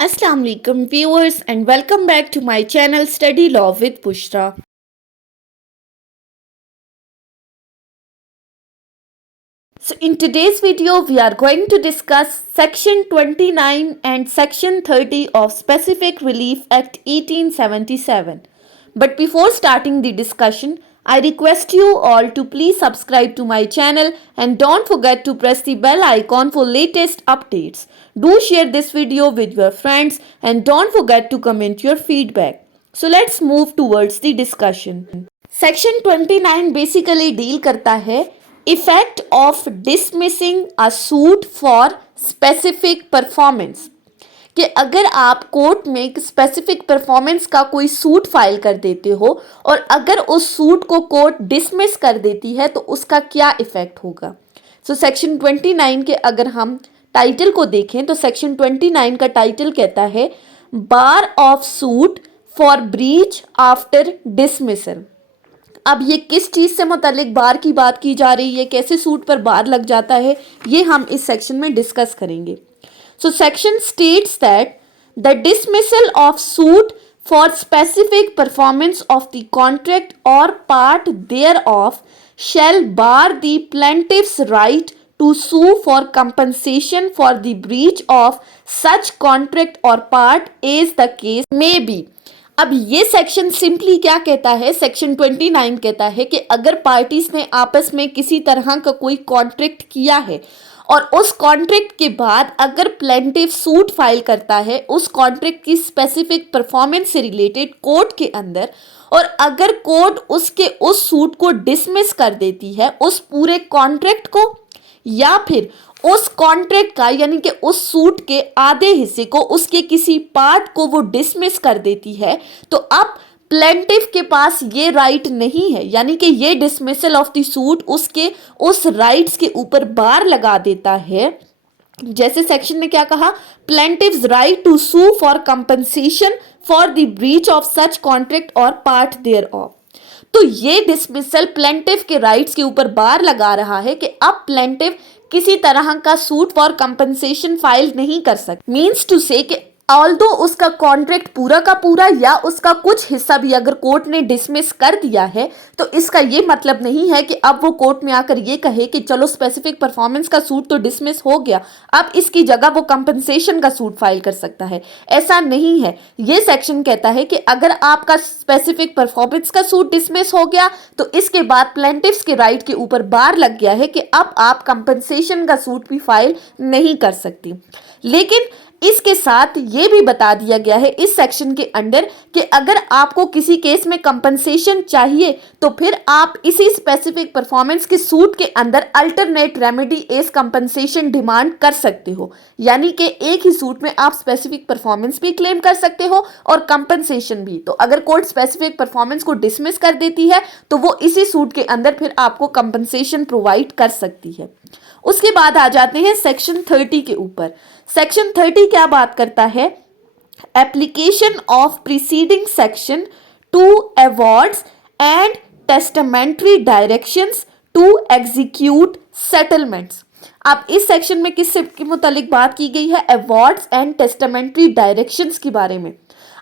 Assalamu alaikum viewers and welcome back to my channel Study Law with Bushra. So in today's video we are going to discuss section 29 and section 30 of Specific Relief Act 1877. But before starting the discussion, I request you all to please subscribe to my channel and don't forget to press the bell icon for latest updates. Do share this video with your friends and don't forget to comment your feedback. So let's move towards the discussion. Section 29 basically deal करता है effect of dismissing a suit for specific performance. कि अगर आप court में एक specific performance का कोई suit file कर देते हो और अगर उस सूट को कोर्ट डिसमिस कर देती है तो उसका क्या इफेक्ट होगा। सो सेक्शन 29 के अगर हम टाइटल को देखें तो सेक्शन 29 का टाइटल कहता है bar of suit for breach after dismissal. अब ये किस चीज़ से मुतालिक बार की बात की जा रही है, कैसे सूट पर बार लग जाता है, ये हम इस सेक्शन में डिस्कस करेंगे। So section states that the dismissal of suit for specific performance of the contract or part thereof shall bar the plaintiff's right to sue for compensation for the breach of such contract or part as the case may be. अब ये section simply क्या कहता है, section 29 कहता है कि अगर parties ने आपस में किसी तरह का कोई कॉन्ट्रैक्ट किया है और उस कॉन्ट्रैक्ट के बाद अगर प्लेंटिफ सूट फाइल करता है उस कॉन्ट्रैक्ट की स्पेसिफिक परफॉर्मेंस से रिलेटेड कोर्ट के अंदर और अगर कोर्ट उसके उस सूट को डिसमिस कर देती है उस पूरे कॉन्ट्रैक्ट को या फिर उस कॉन्ट्रैक्ट का यानी कि उस सूट के आधे हिस्से को उसके किसी पार्ट को वो डिसमिस कर देती है तो अब प्लेंटिफ के पास ये राइट नहीं है, यानी कि ये डिसमिसल ऑफ द सूट उसके उस राइट्स के ऊपर बार लगा देता है। जैसे सेक्शन ने क्या कहा, plaintiff's right to sue for compensation for the breach of such contract और पार्ट देयर ऑफ। तो ये डिसमिसल प्लेंटिफ के राइट्स के ऊपर बार लगा रहा है कि अब प्लेंटिफ किसी तरह का सूट फॉर कंपनसेशन फाइल नहीं कर सकता। मीन्स टू से कि ऑल्दो उसका कॉन्ट्रैक्ट पूरा का पूरा या उसका कुछ हिस्सा भी अगर कोर्ट ने डिसमिस कर दिया है तो इसका ये मतलब नहीं है कि अब वो कोर्ट में आकर ये कहे कि चलो स्पेसिफिक परफॉर्मेंस का सूट तो डिसमिस हो गया, अब इसकी जगह वो कंपनसेशन का सूट फाइल कर सकता है। ऐसा नहीं है। ये सेक्शन कहता है कि अगर आपका स्पेसिफिक परफॉर्मेंस का सूट डिसमिस हो गया तो इसके बाद प्लेंटिफ्स के राइट के ऊपर बार लग गया है कि अब आप कंपनसेशन का सूट भी फाइल नहीं कर सकती। लेकिन इसके साथ ये भी बता दिया गया है इस सेक्शन के अंदर कि अगर आपको किसी केस में कंपनसेशन चाहिए तो फिर आप इसी स्पेसिफिक परफॉर्मेंस के सूट के अंदर alternate remedy as compensation demand कर सकते हो, यानी कि एक ही सूट में आप स्पेसिफिक परफॉर्मेंस भी क्लेम कर सकते हो और कंपनसेशन भी। तो अगर कोर्ट स्पेसिफिक परफॉर्मेंस को डिसमिस कर देती है तो वो इसी सूट के अंदर फिर आपको कंपनसेशन प्रोवाइड कर सकती है। उसके बाद आ जाते हैं सेक्शन 30 के ऊपर। सेक्शन 30 क्या बात करता है, application of preceding section to awards and testamentary directions to execute settlements. अब इस सेक्शन में किससे के मुतालिक बात की गई है, अवॉर्ड्स एंड टेस्टामेंट्री डायरेक्शंस के बारे में।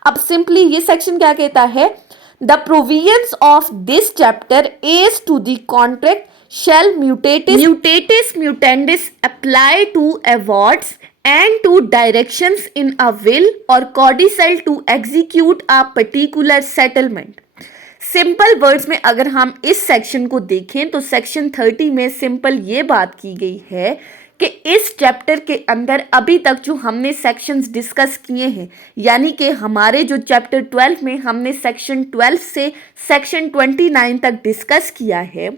अब सिंपली ये सेक्शन क्या कहता है, the provisions of this chapter as to the contract shall mutatis mutandis apply to awards and to directions in a will or codicil to execute a particular settlement। Simple words में अगर हम इस section को देखें तो section 30 में simple ये बात की गई है कि इस चैप्टर के अंदर अभी तक जो हमने सेक्शंस डिस्कस किए हैं, यानी कि हमारे जो चैप्टर 12 में हमने सेक्शन 12 से सेक्शन 29 तक डिस्कस किया है,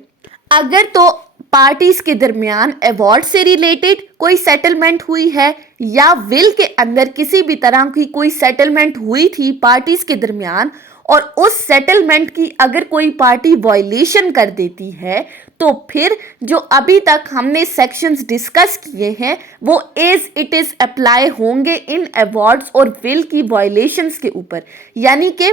अगर तो पार्टीज के दरमियान अवार्ड से रिलेटेड कोई सेटलमेंट हुई है या विल के अंदर किसी भी तरह की कोई सेटलमेंट हुई थी पार्टीज के दरमियान और उस सेटलमेंट की अगर कोई पार्टी वायलेशन कर देती है तो फिर जो अभी तक हमने सेक्शंस डिस्कस किए हैं वो एज इट इज अप्लाई होंगे इन अवार्ड्स और विल की वायलेशंस के ऊपर। यानी कि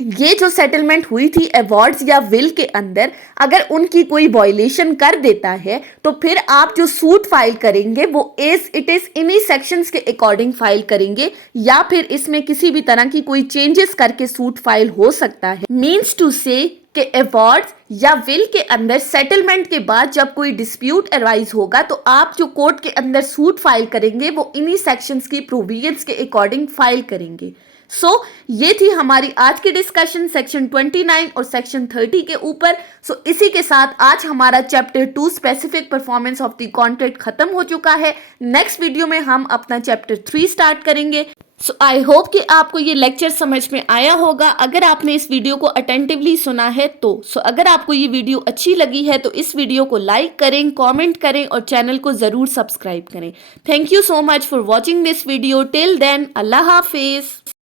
ये जो सेटलमेंट हुई थी अवॉर्ड्स या विल के अंदर, अगर उनकी कोई वायलेशन कर देता है तो फिर आप जो सूट फाइल करेंगे वो एज इट इज इन्हीं सेक्शंस के अकॉर्डिंग फाइल करेंगे, या फिर इसमें किसी भी तरह की कोई चेंजेस करके सूट फाइल हो सकता है। मीन्स टू से कि अवॉर्ड्स या विल के अंदर सेटलमेंट के बाद जब कोई डिस्प्यूट अराइज होगा तो आप जो कोर्ट के अंदर सूट फाइल करेंगे वो इन्हीं सेक्शंस की प्रोविजंस के अकॉर्डिंग फाइल करेंगे। ये थी हमारी आज की डिस्कशन सेक्शन 29 और सेक्शन 30 के ऊपर। इसी के साथ आज हमारा chapter 2 specific performance of the contract खत्म हो चुका है। नेक्स्ट वीडियो में हम अपना चैप्टर 3 स्टार्ट करेंगे। आई होप कि आपको ये लेक्चर समझ में आया होगा। अगर आपने इस वीडियो को अटेंटिवली सुना है तो अगर आपको ये वीडियो अच्छी लगी है तो इस वीडियो को लाइक करें, कमेंट करें और चैनल को ज़रूर सब्सक्राइब करें। Thank you so much for watching this video. Till then, अल्लाह हाफिज़।